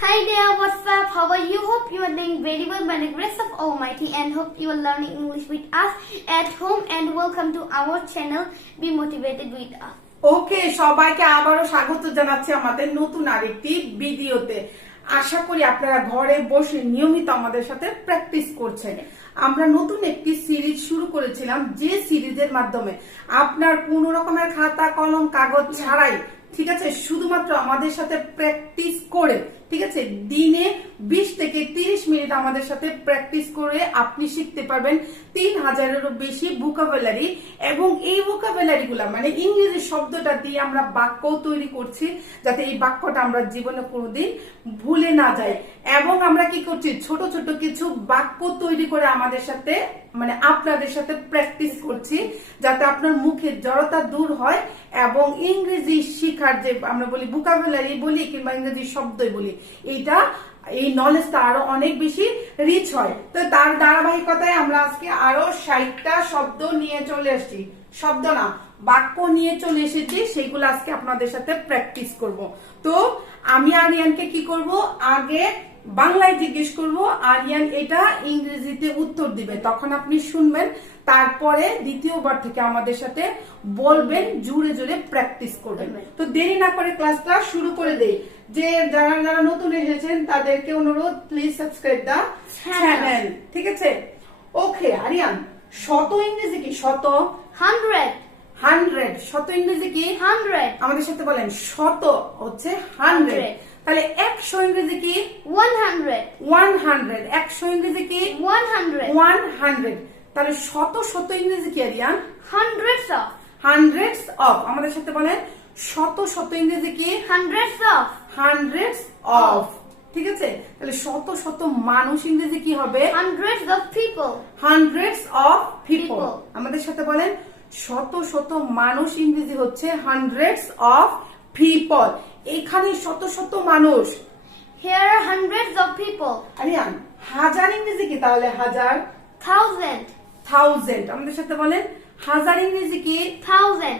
Hi there, what's up? How are you? Hope you are doing very well by the grace of Almighty and hope you are learning English with us at home and welcome to our channel Be Motivated with Us. ওকে সবাইকে আবারও স্বাগত জানাচ্ছি আমাদের নতুন আরেকটি ভিডিওতে। আশা করি আপনারা ঘরে বসে নিয়মিত আমাদের সাথে প্র্যাকটিস করছেন। আমরা নতুন একটি সিরিজ শুরু করেছিলাম, যে সিরিজের মাধ্যমে আপনার কোনো রকমের খাতা কলম কাগজ ছাড়াই, ঠিক আছে, শুধুমাত্র আমাদের সাথে প্র্যাকটিস করে, ঠিক আছে, দিনে 20 থেকে 30 মিনিট আমাদের সাথে প্র্যাকটিস করে আপনি শিখতে পারবেন 3000-এরও বেশি ভোকাবুলারি। এবং এই ভোকাবুলারি গুলা মানে ইংরেজি শব্দটা দিয়ে আমরা বাক্য তৈরি করছি, যাতে এই বাক্যটা আমরা জীবনে কোনোদিন ভুলে না যাই। এবং আমরা কি করছি, ছোট ছোট কিছু বাক্য তৈরি করে আমাদের সাথে মানে আপনাদের সাথে প্র্যাকটিস করছি, যাতে আপনার মুখের জড়তা দূর হয় এবং ইংরেজি শিখার যে আমরা বলি ভোকাবুলারি বলি কিংবা ইংরেজি শব্দই বলি, এই নলেজটা আরো অনেক বেশি রিচ হয়। তো তার ধারাবাহিকতায় আমরা আজকে আরো 60টা শব্দ নিয়ে চলে আসছি, শব্দ না বাক্য নিয়ে চলে এসেছি, সেইগুলো আজকে আপনাদের সাথে প্র্যাকটিস করব। তো আমি আরিয়ানকে কি করব, আগে বাংলায় জিজ্ঞেস করব, আরিয়ান এটা ইংরেজিতে উত্তর দিবে, তখন আপনি শুনবেন, তারপরে দ্বিতীয়বার থেকে আমাদের সাথে বলবেন, জুড়ে জুড়ে প্র্যাকটিস করবেন। তো দেরি না করে ক্লাসটা শুরু করে দেই। যে যারা নতুন এসেছেন তাদেরকে অনুরোধ, প্লিজ সাবস্ক্রাইব দা চ্যানেল, ঠিক আছে? ওকে আরিয়ান, শত ইংরেজি কি? শত 100 শত ইংরেজি কি? 100 আমাদের সাথে বলেন, শত হচ্ছে 100। তাহলে 100 ইংরেজি কি? 100 100 ইংরেজি কি? 100 তাহলে শত শত ইংরেজি কি আরিয়ান? hundreds of. আমাদের সাথে বলেন, শত শত ইংরেজি কি? hundreds অফ, ঠিক আছে? তাহলে শত শত মানুষ ইংরেজি কি হবে? of people of people. আমাদের সাথে বলেন, শত শত মানুষ ইংরেজি হচ্ছে অফ পিপল। এখানে শত শত মানুষ, here are hundreds of people Aryan হাজার ইংরেজি কি? তাহলে হাজার থাউজেন্ড। আমাদের সাথে বলেন, হাজার ইংরেজি কি? থাউজেন্ড।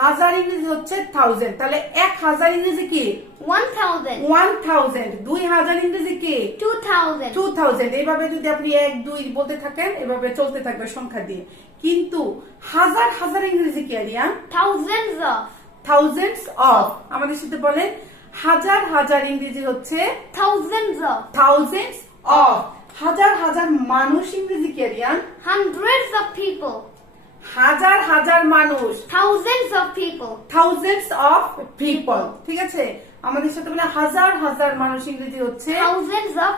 হাজার ইংরেজি হচ্ছে থাউজেন্ড। তাহলে 1000 ইংরেজি কি? 1000। 2000 ইংরেজি কি? 2000। এইভাবে যদি আপনি 1 2 বলতে থাকেন, এভাবে চলতে থাকবে সংখ্যা দিয়ে। কিন্তু হাজার ইংরেজি কি আরিয়ান? Thousands of. আমাদের সাথে বলেন, হাজার ইংরেজি হচ্ছে থাউজেন্ডস অফ। হাজার মানুষ ইংরেজি কি আরিয়ান? hundreds of people হাজার মানুষ thousands of people, ঠিক আছে? আমাদের সাথে বলে, হাজার মানুষ ইংরেজি হচ্ছে thousands of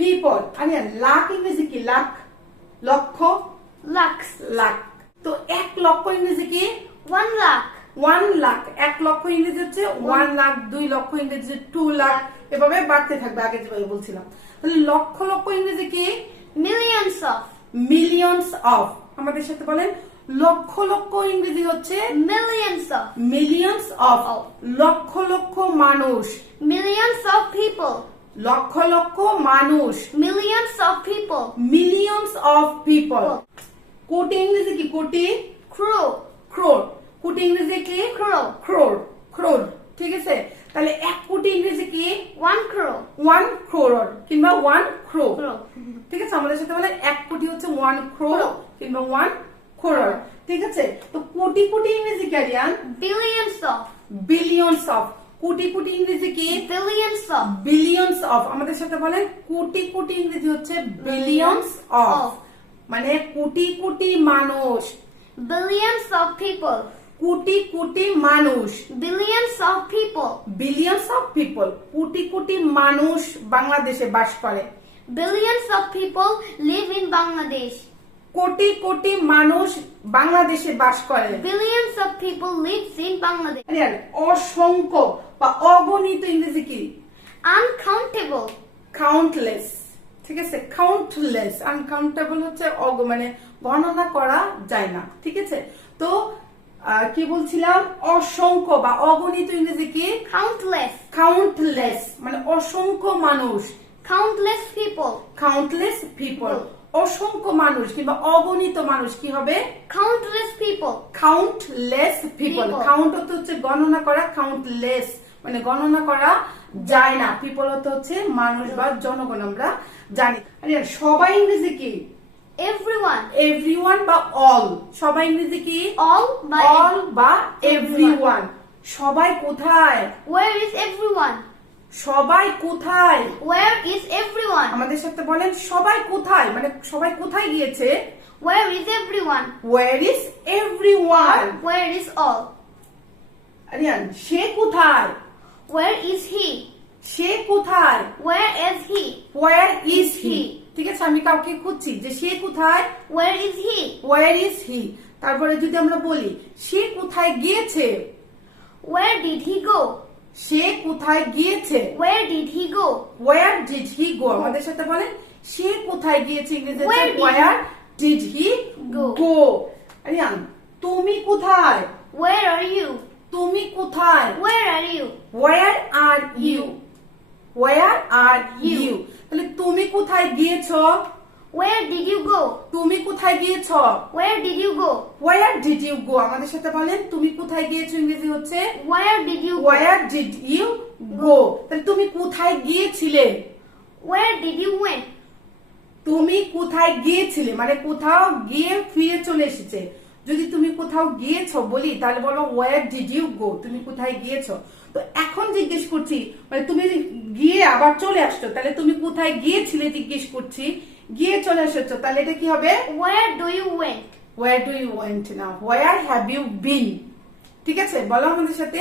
people Aryan lakh ইংরেজি কি? লক্ষ লাখ। তো 1 লক্ষ ইংরেজি কি? 1 lakh 1 লাখ। 1 লক্ষ ইংরেজি হচ্ছে 1 লাখ। 2 লক্ষ ইংরেজি 2 লাখ, এভাবে বাড়তে থাকবে, আগে যেভাবে বলছিলাম। তাহলে লক্ষ লক্ষ ইংরেজি কি? Millions of. আমাদের সাথে বলেন, লক্ষ লক্ষ ইংরেজি হচ্ছে মিলিয়নস অফ। লক্ষ লক্ষ মানুষ millions of people lakh lakh মানুষ millions of people কোটি ইংরেজি কি? কোটি ক্রোড়। কোটি ইংরেজি কি? ক্রোড়, ঠিক আছে? তাহলে 1 কোটি ইংরেজি কি? 1 crore 1 crore কিংবা 1 crore, ঠিক আছে? আমাদের সাথে বলে 1 কোটি হচ্ছে 1 crore কিংবা 1 crore, ঠিক আছে? তো কোটি ইংরেজি কি আরিয়ান? Billions of. কোটি ইংরেজি কি? Billions of. আমাদের সাথে বলেন, কোটি ইংরেজি হচ্ছে বিলিয়নস অফ, মানে কোটি মানুষ। billions of people কোটি মানুষ billions of people কোটি মানুষ বাংলাদেশে বাস করে। billions of people live in Bangladesh কোটি মানুষ বাংলাদেশে বাস করে। billions of people lives in Bangladesh অসংখ্য বা অগণিত ইংরেজি কি? uncountable কাউন্টলেস, ঠিক আছে? কাউন্টলেস। আনকাউন্টেবল হচ্ছে মানে গণনা করা যায় না, ঠিক আছে? তো কি বলছিলাম, অসংখ্য বা অগণিত ইংরেজি কি? কাউন্টলেস মানে অসংখ্য মানুষ। countless people অসংখ্য মানুষ কিংবা অগণিত মানুষ কি হবে? countless people কাউন্ট হচ্ছে গণনা করা, কাউন্টলেস মানে গণনা করা যায় না। পিপল অর্থ হচ্ছে মানুষ বা জনগণ, আমরা জানি। আরে সবাই ইংরেজি কি? Everyone. এভরিওয়ান বা অল। সবাই ইংরেজি কি? All by অল বা এভরিওয়ান। সবাই কোথায়? Where is everyone? সবাই কোথায়? Where is everyone? আমাদের সাথে বলেন সবাই কোথায়, মানে সবাই কোথায় গিয়েছে? Where is everyone? Where is everyone? Where is all? Aryan সে কোথায়? Where is he? সে কোথায়? Where is he? Where is he? He. ঠিক আছে, আমি কাউকে খুঁজছি যে সে কোথায়? Where is he? Where is he? তারপরে যদি আমরা বলি সে কোথায় গিয়েছে? Where did he go? সে কোথায় গিয়েছে? Where did he go? Where did he go? আমাদের সাথে বলেন সে কোথায় গিয়েছে ইংরেজিতে Where did where did he go? go? Aryan তুমি কোথায়? Where are you? তুমি কোথায়? Where are you? Where are you? Where are you? তাহলে তুমি কোথায় গিয়েছো? Where did you go? তুমি কোথায় গিয়েছো? Where did you go? Where did you go? আমাদের সাথে বলেন তুমি কোথায় গিয়েছো ইংরেজি হচ্ছে Where did you go? Where did you go? তাহলে তুমি কোথায় গিয়েছিলে? Where did you went? তুমি কোথায় গিয়েছিলে মানে কোথাও গিয়ে ফিরে চলে এসেছে। যদি তুমি কোথাও গিয়েছো বলি তাহলে বলবো where did you go? তুমি কোথায় গিয়েছো। তো এখন জিজ্ঞেস করছি মানে তুমি গিয়ে আবার চলে আসছো, তাহলে তুমি কোথায় গিয়েছিলে জিজ্ঞেস করছি, গিয়ে চলে এসেছো, তাহলে এটা কি হবে? Where do you went? Where do you went now? Where have you been? ঠিক আছে, বলো আমাদের সাথে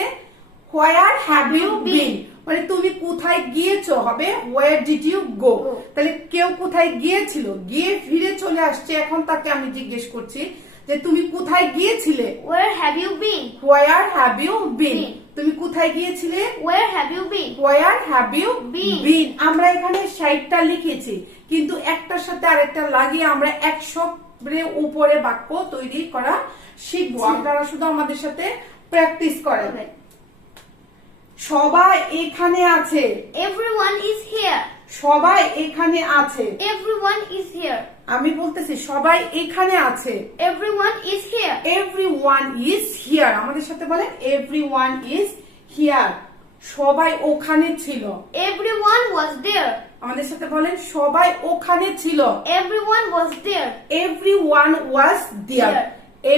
where have you been? মানে তুমি কোথায় গিয়েছো হবে where did you go? তাহলে কেউ কোথায় গিয়েছিল, গিয়ে ফিরে চলে আসছে, এখন তাকে আমি জিজ্ঞেস করছি যে তুমি কোথায় গিয়েছিলে? Where have you been? Where have you been? তুমি কোথায় গিয়েছিলে? Where have you been? Where have you Been. been? আমরা এখানে 60টা লিখেছি, কিন্তু একটার সাথে আরেকটা লাগিয়ে আমরা 100 এর উপরে বাক্য তৈরি করা শিখবো। আপনারা শুধু আমাদের সাথে প্র্যাকটিস করেন। সবাই এখানে আছে। Everyone is here. সবাই এখানে আছে। Everyone is here. আমি বলতেছি সবাই এখানে আছে। Everyone is here. Everyone is here. আমাদের সাথে বলেন everyone is here. সবাই ওখানে ছিল। Everyone was there. আমাদের সাথে বলেন সবাই ওখানে ছিল। Everyone was there. Everyone was there. There.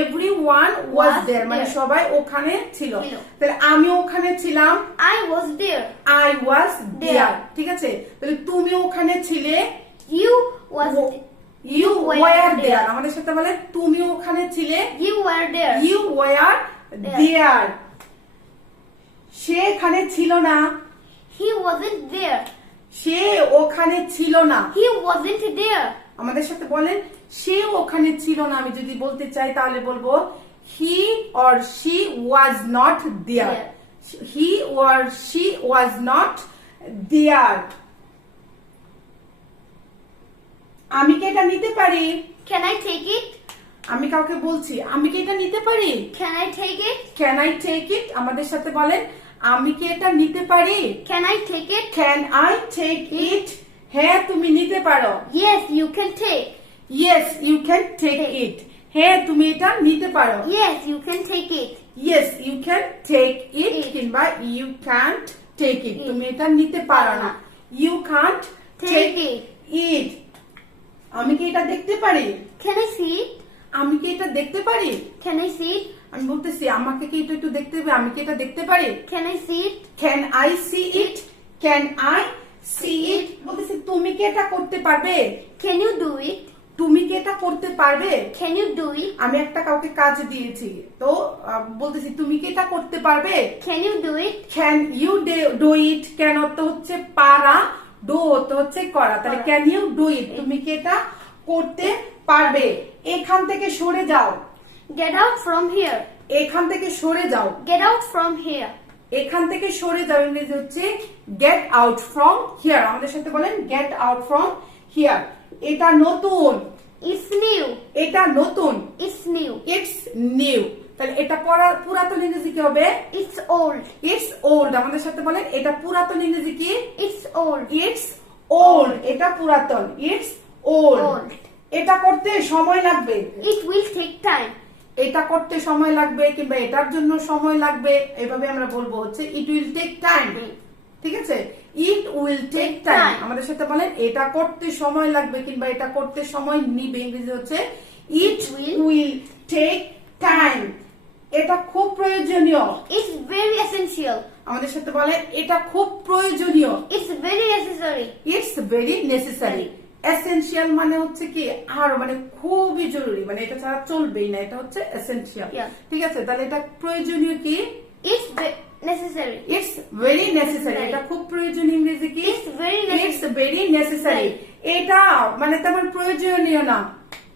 Everyone was Was there. মানে there. সবাই ওখানে ছিল। ছিল। তাহলে আমি ওখানে ছিলাম। I was there. I was there. There. ঠিক আছে, তাহলে তুমি ওখানে ছিলে। You was You were were there. there. আমাদের সাথে বলেন তুমি ওখানে ছিলে। you were there. You were there. সে এখানে ছিল না। He wasn't there. সে ওখানে ছিল না। He wasn't there. আমাদের সাথে বলেন সে ওখানে ছিল না। আমি যদি বলতে চাই তাহলে বলবো he or she was not there. He or she was not there. আমি কি এটা নিতে পারি? Can I take it? আমি কাউকে বলছি আমি কি এটা নিতে পারি? Can I take it? Can I take it? আমাদের সাথে বলেন আমি কি এটা নিতে পারি? Can I take it? Can I take it? হ্যাঁ তুমি নিতে পারো। Yes, you can take. Yes, you can take it. হ্যাঁ তুমি এটা নিতে পারো। Yes, you can take it. Yes, you can take it It. কিংবা you can't take it. It. তুমি এটা নিতে পারো না। You can't Take take it. it. আমি কি এটা দেখতে পারি? Can I see it? আমি কি এটা দেখতে পারি? Can I see it? আমি বলতেছি আমাকে কি এটা একটু দেখতে হবে, আমি কি এটা দেখতে পারি? Can I see it? Can I see it? Can I see it? বলতেছি তুমি কি এটা করতে পারবে? Can you do it? তুমি কি এটা করতে পারবে? Can you do it? আমি একটা কাউকে কাজ দিয়েছি, তো বলতেছি তুমি কি এটা করতে পারবে? Can you do it? Can you do it? কেন তো হচ্ছে পারা, ডো তো হচ্ছে করা, তাহলে করা। Can you do it? তুমি কি এটা করতে পারবে? এখান থেকে সরে যাও। Get out from here. এখান থেকে সরে যাও। Get out from here. এখান থেকে সরে যাও ইংরেজি হচ্ছে গেট আউট ফ্রম হিয়ার। আমাদের সাথে বলেন গেট আউট ফ্রম হিয়ার। এটা নতুন। It's new. এটা নতুন। It's new. It's new. তাহলে এটা পুরাতন ইংরেজি কি হবে? It's old. It's old. আমাদের সাথে বলেন এটা পুরাতন ইংরেজি কি? It's old. It's old. এটা পুরাতন। It's old. Old. এটা করতে সময় লাগবে। It will take time. এটা করতে সময় লাগবে কিংবা এটার জন্য সময় লাগবে, এভাবে আমরা বলবো হচ্ছে ইট উইল টেক টাইম। ঠিক আছে, ইট উইল টেক টাইম। আমাদের সাথে বলেন এটা করতে সময় লাগবে কিংবা এটা করতে সময় নিবে, ইংরেজি হচ্ছে ইট উইল টেক টাইম। এটা খুব প্রয়োজনীয়, It's very essential. আমাদের সাথে বলেন এটা খুব প্রয়োজনীয়, It's very necessary. It's very necessary. Essential মানে হচ্ছে কি আর মানে খুবই জরুরি, মানে এটা ছাড়া চলবেই না, এটা হচ্ছে এসেনশিয়াল। Yeah. ঠিক আছে, তাহলে এটা প্রয়োজনীয় কি? It's necessary. It's very necessary. এটা খুব প্রয়োজনীয়, ইংরেজি কি? It's very necessary. It's very necessary. এটা মানে তেমন প্রয়োজনীয় না,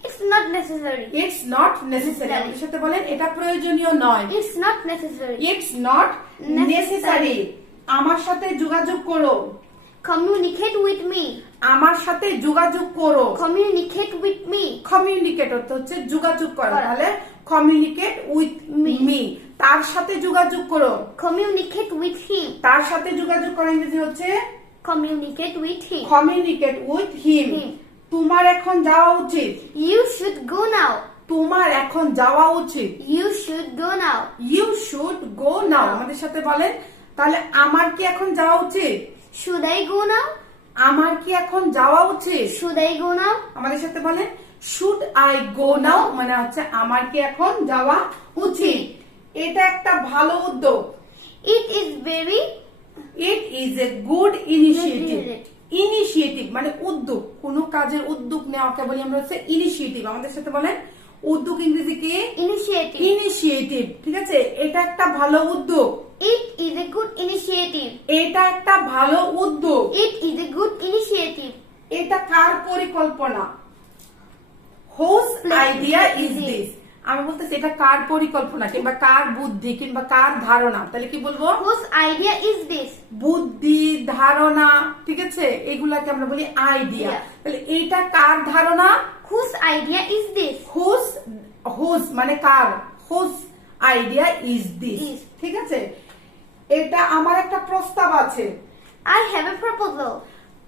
It's not necessary. It's not necessary. আমাদের সাথে বলেন এটা প্রয়োজনীয় নয়, It's not necessary. It's not necessary. আমার সাথে যোগাযোগ করো, Communicate with me. আমার সাথে যোগাযোগ করো। Communicate with me. কমিউনিকেট অর্থ হচ্ছে যোগাযোগ করা, করা। তাহলে কমিউনিকেট উইথ Me. মি, তার সাথে যোগাযোগ করো। Communicate with him. তার সাথে যোগাযোগ করা ইংরেজি হচ্ছে Communicate with him. Communicate with him. Him. তোমার এখন যাওয়া উচিত, You should go now. তোমার এখন যাওয়া উচিত। You should go now. You should go now. আমাদের সাথে বলেন তাহলে আমার কি এখন যাওয়া উচিত? Should I go now? আমার কি এখন যাওয়া উচিত? Should I go now? আমাদের সাথে বলেন শুড আই গো নাও, মানে হচ্ছে আমার কি এখন যাওয়া উচিত। এটা একটা ভালো উদ্যোগ, It is very it is a good initiative. Initiative. Initiative মানে উদ্যোগ, কোন কাজের উদ্যোগ নেওয়াকে বলি আমরা হচ্ছে ইনিশিয়েটিভ। আমাদের সাথে বলেন উদ্যোগ ইংরেজি কি? initiative. ইনিশিয়েটিভ। ঠিক আছে, এটা একটা ভালো উদ্যোগ, It is a good initiative. এটা একটা ভালো উদ্যোগ। It is a good initiative. এটা কার পরিকল্পনা? Whose idea is this. আমি বলতেছি এটা কার পরিকল্পনা কিংবা কার বুদ্ধি কিংবা কার ধারণা, তাহলে কি বলবো? Whose idea is this? বুদ্ধি, ধারণা, ঠিক আছে, এগুলাকে আমরা বলি আইডিয়া। Yeah. তাহলে এটা কার ধারণা? Whose idea is this? Whose, whose মানে কার, whose idea is this. Is. ঠিক আছে, এটা আমার একটা প্রস্তাব আছে। I have a proposal.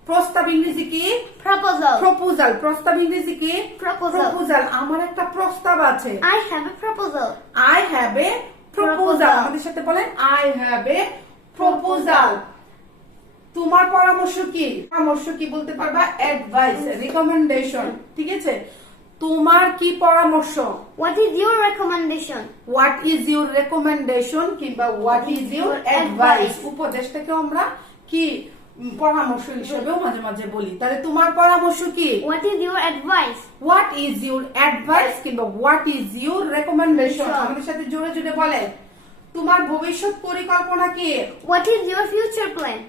প্রস্তাব ইংরেজি কি? Proposal. প্রপোজাল। প্রস্তাব ইংরেজি কি? Proposal. প্রপোজাল। আমার একটা প্রস্তাব আছে। I have a proposal. I have a proposal. Proposal. আমাদের সাথে বলেন আই হ্যাভ এ প্রপোজাল। তোমার পরামর্শ কি? পরামর্শ কি বলতে পারবা? Advice, recommendation. ঠিক আছে, তোমার কি পরামর্শ? What is your recommendation? What is your recommendation কিংবা হোয়াট ইজ ইউর অ্যাডভাইস। উপদেশটাকে আমরা কি পরামর্শ হিসেবেও মাঝে মাঝে বলি। তাহলে তোমার পরামর্শ কি? What is your advice? What is your advice কিংবা what is your recommendation. Sure. আমাদের সাথে জোরে জোরে বলে তোমার ভবিষ্যৎ পরিকল্পনা কি? What is your future plan?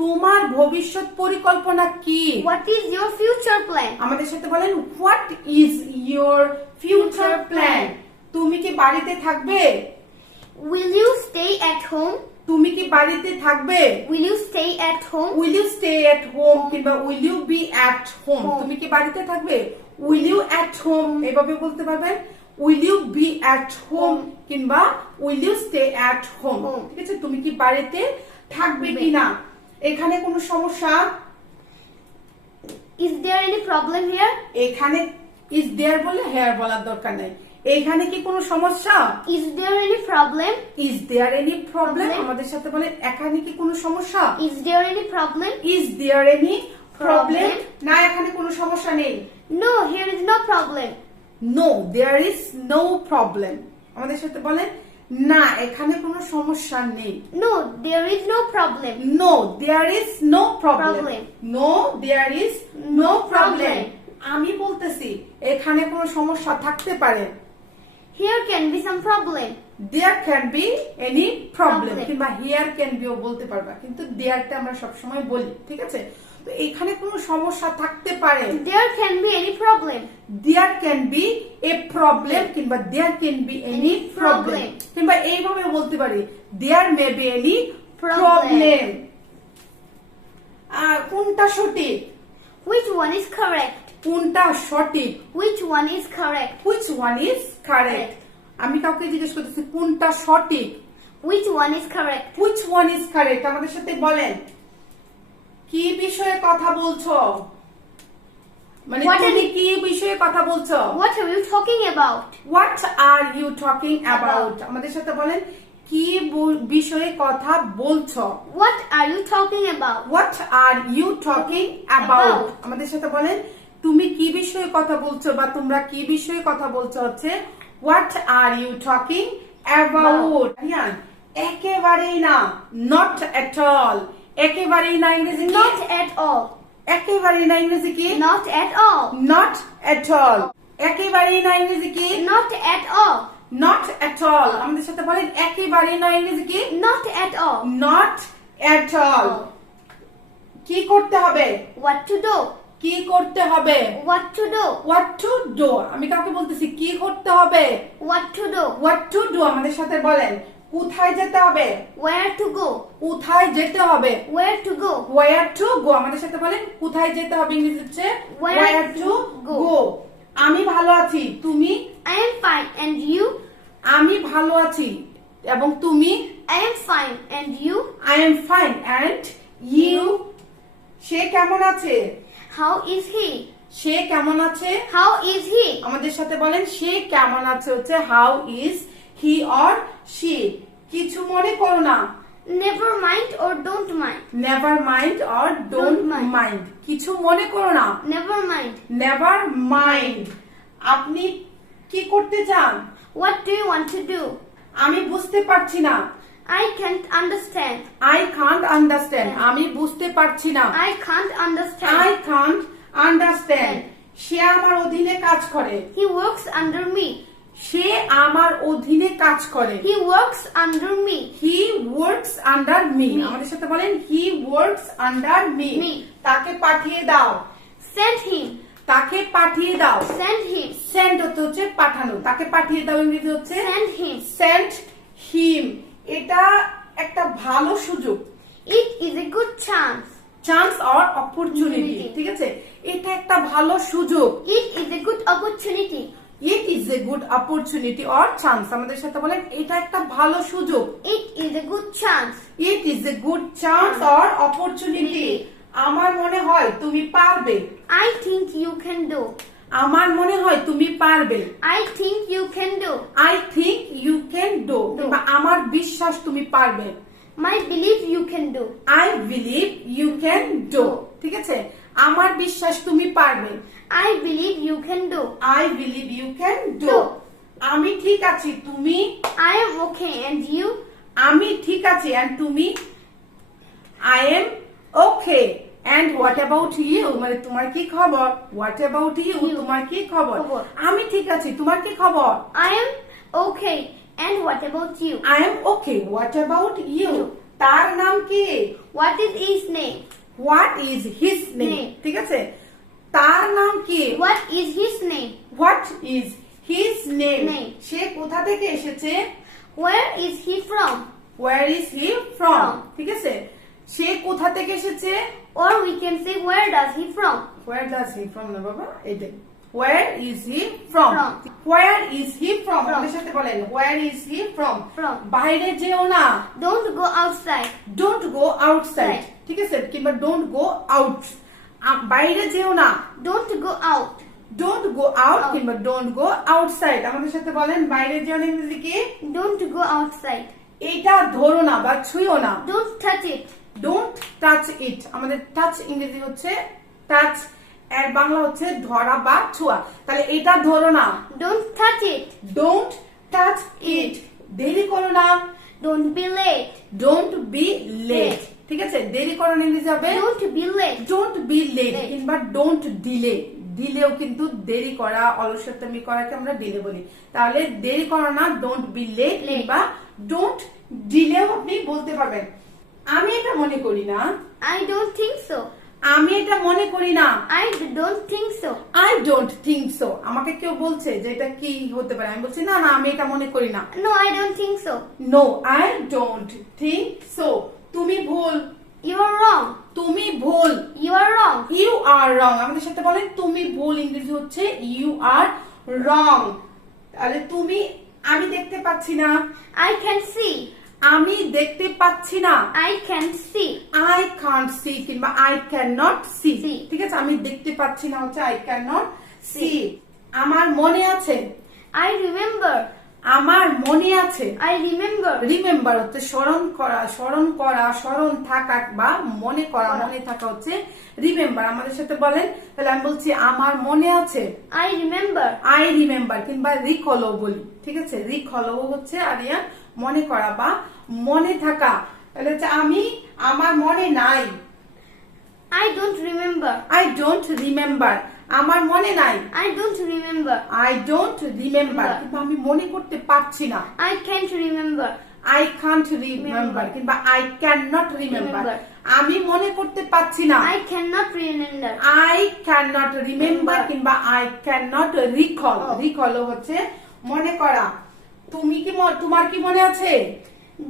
তোমার ভবিষ্যৎ পরিকল্পনা কি? What is your future plan? আমাদের সাথে বলেন what is your future plan. তুমি কি বাড়িতে থাকবে? Will you stay at home? তুমি কি বাড়িতে থাকবে? Will you stay at home? Will you stay at home কিংবা will you be at home. Home. তুমি কি বাড়িতে থাকবে? উইল ইউ এট হোম এভাবে বলতে পারবেন। Will you be at home Home. কিংবা will you stay at home. Home. ঠিক আছে, তুমি কি বাড়িতে থাকবে কিনা। এখানে কোনো সমস্যা? Is there any problem here? এখানে ইজ দেয়ার বলে হেয়ার বলার দরকার নাই। এখানে কি কোনো সমস্যা? Is there any problem? Is there any problem. Problem. আমাদের সাথে বলে এখানে কি কোনো সমস্যা? Is there any problem? Is there any problem. Problem. না, এখানে কোনো সমস্যা নেই। No, here is no problem. No, there is no problem. আমাদের সাথে বলেন না, এখানে কোনো সমস্যা নেই। No, there is no problem. No, there is no problem. Problem. No, there is no problem. Problem. আমি বলতেছি এখানে কোনো সমস্যা থাকতে পারে। Here can be some problem. There can be any problem Problem. কিংবা হিয়ার ক্যান বিও বলতে পারবা, কিন্তু দেয়ারটা আমরা সবসময় বলি। ঠিক আছে, তো এখানে কোনো সমস্যা থাকতে পারে। There can be any problem. There can be a problem কিংবা there can be any problem Problem. কিংবা এইভাবে বলতে পারি there may be any Problem. Problem. কোনটা সঠিক? Which one is correct? কোনটা সঠিক? Which one is correct? Which one is correct. আমি কাউকে জিজ্ঞেস করতেছি কোনটা সঠিক, Which one is correct? Which one is correct. আমাদের সাথে বলেন কি বিষয়ে কথা বলছো? মানে What তুমি are- কি বিষয়ে কথা বলছো? What are you talking about? What are you talking about? আমাদের সাথে বলেন কি বিষয়ে কথা বলছো? What are you talking about? What are you talking about? আমাদের সাথে বলেন তুমি কি বিষয়ে কথা বলছো বা তোমরা কি বিষয়ে কথা বলছো হচ্ছে What are you talking about? Riyan, একেবারেই না, not at all. একেবারেই না ইংরেজি কি? Not at all. একেবারেই না ইংরেজি কি? Not at all. Not at all. একেবারেই না ইংরেজি কি? Not at all. Not at all. আমাদের সাথে বলেন একেবারেই না ইংরেজি কি? Not at all. Not at all. কি করতে হবে? What to do? কি করতে হবে? What to do? What to do? আমি কাউকে বলতেছি কি করতে হবে? What to do? What to do? আমাদের সাথে বলেন কোথায় যেতে হবে? Where to go? কোথায় যেতে হবে? Where to go? Where to go? আমাদের সাথে বলেন কোথায় যেতে হবে ইংরেজি হচ্ছে Where to to go. আমি ভালো আছি, তুমি? I am fine, and you? আমি ভালো আছি এবং তুমি? I am fine, and you? I am fine and you? সে কেমন আছে? How is he? সে কেমন আছে? How is he? আমাদের সাথে বলেন সে কেমন আছে হচ্ছে how is he or she. কিছু মনে করো না, Never mind or don't mind. never mind or don't Don't mind. mind. কিছু মনে করো না, Never mind. never mind. আপনি কি করতে চান? What do you want to do? আমি বুঝতে পারছি না, I can't understand. I can't understand. আমি বুঝতে পারছি না, I can't understand. I can't understand. সে আমার অধীনে কাজ করে, He works under me. সে আমার অধীনে কাজ করে, He works under me. he works under me. আমাদের সাথে বলেন he works under me. Me. তাকে পাঠিয়ে দাও, Send him. তাকে পাঠিয়ে দাও। Send him. সেন্ড হচ্ছে পাঠানো, তাকে পাঠিয়ে দাও ইংরেজি হচ্ছে Send him. send him. এটা একটা ভালো সুযোগ, It is a good chance. Chance or opportunity, Opportunity. ঠিক আছে? এটা একটা ভালো সুযোগ, It is a good opportunity. It is a good opportunity or chance. আমাদের সাথে বলেন এটা একটা ভালো সুযোগ, It is a good chance. It is a good chance or opportunity. আমার মনে হয় তুমি পারবে, I think you can do. আমার মনে হয় তুমি পারবে, I think you can do. I think you can do, কিংবা আমার বিশ্বাস তুমি পারবে, My belief you can do. I believe you can do, ঠিক আছে? আমার বিশ্বাস তুমি পারবে, I believe you can do. I believe you can do. Do. আমি ঠিক আছি, তুমি? I am okay, and you? আমি ঠিক আছি and তুমি? I am okay and what about you? মানে তোমার কি খবর? What about you? You. তোমার কি খবর? খবর। আমি ঠিক আছি, তোমার কি খবর? I am okay, and what about you? I am okay. What about you? You. তার নাম কি? What is his name? What is his name? Name. ঠিক আছে? তার নাম কি? What is his name? What is his name? Name. সে কোথা থেকে এসেছে? Where is he from? Where is he from? From. ঠিক আছে? সে কোথা থেকে এসেছে? Or we can say, where does he from? Where does he from না বাবা? এইটাই। Where is he from? From. Where is he from? From. আমাদের সাথে বলেন where is he from? From. বাইরে যেও না, Don't go outside. don't go outside, Right. ঠিক আছে? কিংবা don't go out, বাইরে যেও না, Don't go out. don't go out Out. কিংবা don't go outside। আমাদের সাথে বলেন বাইরে যেও না ইংরেজি কি? Don't go outside. এটা ধরো না বা ছুঁয়ো না, Don't touch it. don't touch it। আমাদের touch ইংরেজি হচ্ছে touch, এর বাংলা হচ্ছে ধরা বা ছোঁয়া। তাহলে এটা ধরো না, Don't touch it. don't touch it। দেরি করো না, Don't be late. don't be late, Late. ঠিক আছে? দেরি করো না ইংরেজি হবে Don't be late. don't be late Late. কিংবা don't delay। দিলেও কিন্তু দেরি করা, অলসতামি করাকে আমরা ডিলে বলি। তাহলে দেরি করো না, don't be late Late. কিংবা don't delay আপনি বলতে পারবেন। আমি এটা মনে করি না, I don't think so. আমি এটা মনে করি না, I don't think so. I don't think so। আমাকে কেউ বলছে যে এটা কি হতে পারে, আমি বলছি না না আমি এটা মনে করি না। No, I don't think so. No, I don't think so। তুমি ভুল, You are wrong. তুমি ভুল, You are wrong. you are wrong। আমাদের সাথে বলেন তুমি ভুল ইংরেজি হচ্ছে you are wrong। তাহলে তুমি, আমি দেখতে পাচ্ছি না, I can see. আমি দেখতে পাচ্ছি না, I can see. I can't see কিংবা I cannot see। See। ঠিক আছে, আমি দেখতে পাচ্ছি না হচ্ছে I cannot see। আমার মনে আছে, I remember। আমার মনে আছে। I remember। রিমেম্বার হচ্ছে স্মরণ করা, স্মরণ থাকা বা মনে করা, মনে থাকা হচ্ছে রিমেম্বার। আমাদের সাথে বলেন, তাহলে আমি বলছি আমার মনে আছে। I remember। আই রিমেম্বার কিংবা রিকলও বলি। ঠিক আছে, রিকলও হচ্ছে আরিয়ান মনে করা বা মনে থাকা। তাহলে হচ্ছে আমি, আমার মনে নাই। I don't remember। I don't remember, আমার মনে নাই। I don't remember। I don't remember কিংবা আমি মনে করতে পারছি না। I can't remember। I can't remember কিংবা I cannot remember, আমি মনে করতে পারছি না। I cannot remember। I cannot remember কিংবা I cannot recall। recall হচ্ছে মনে করা। তুমি কি তোমার কি মনে আছে?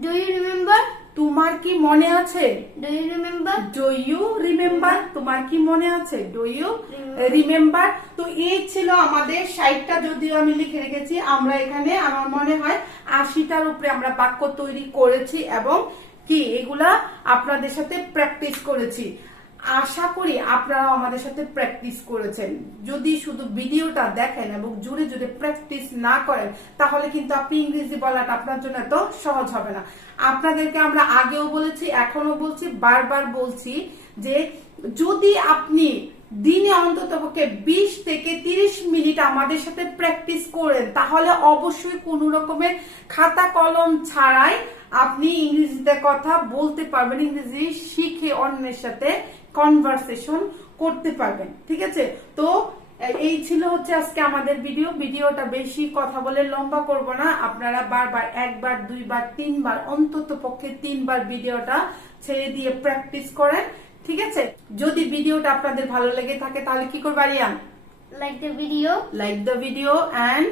Do you remember? তোমার কি মনে আছে? Do you remember? Do you remember? তোমার কি মনে আছে? Do you Remember। remember? তো এই ছিল আমাদের 60টা, যদিও আমি লিখে রেখেছি। আমরা এখানে আমার মনে হয় 80টার উপরে আমরা বাক্য তৈরি করেছি এবং কি এগুলা আপনাদের সাথে প্র্যাকটিস করেছি। আশা করি আপনারা আমাদের সাথে প্র্যাকটিস করেছেন। যদি শুধু ভিডিওটা দেখেন এবং জুড়ে জুড়ে প্র্যাকটিস না করেন তাহলে কিন্তু আপনি ইংরেজি বলাটা আপনার জন্য এত সহজ হবে না। আপনাদেরকে আমরা আগেও বলেছি, এখনো বলছি, বারবার বলছি যে যদি আপনি দিনে অন্ততপক্ষে 20 থেকে 30 মিনিট আমাদের সাথে প্র্যাকটিস করেন তাহলে অবশ্যই কোনো রকমের খাতা কলম ছাড়াই আপনি ইংরেজিতে কথা বলতে পারবেন, ইংরেজি শিখে অন্যের সাথে কনভারসেশন করতে পারবেন। ঠিক আছে, তো এই ছিল হচ্ছে আজকে আমাদের ভিডিওটা বেশি কথা বলে লম্বা করব না। আপনারা বারবার একবার, দুইবার, তিনবার, অন্তত পক্ষে 3 বার ভিডিওটা ছেড়ে দিয়ে প্র্যাকটিস করেন। ঠিক আছে, যদি ভিডিওটা আপনাদের ভালো লেগে থাকে তাহলে কি করবে Aryan? Like the video। Like the video and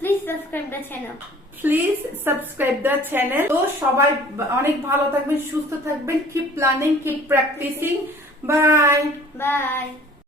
Please subscribe the channel। Please subscribe the channel. তো সবাই অনেক ভালো থাকবেন, সুস্থ থাকবেন। Keep learning, keep practising. Bye. Bye।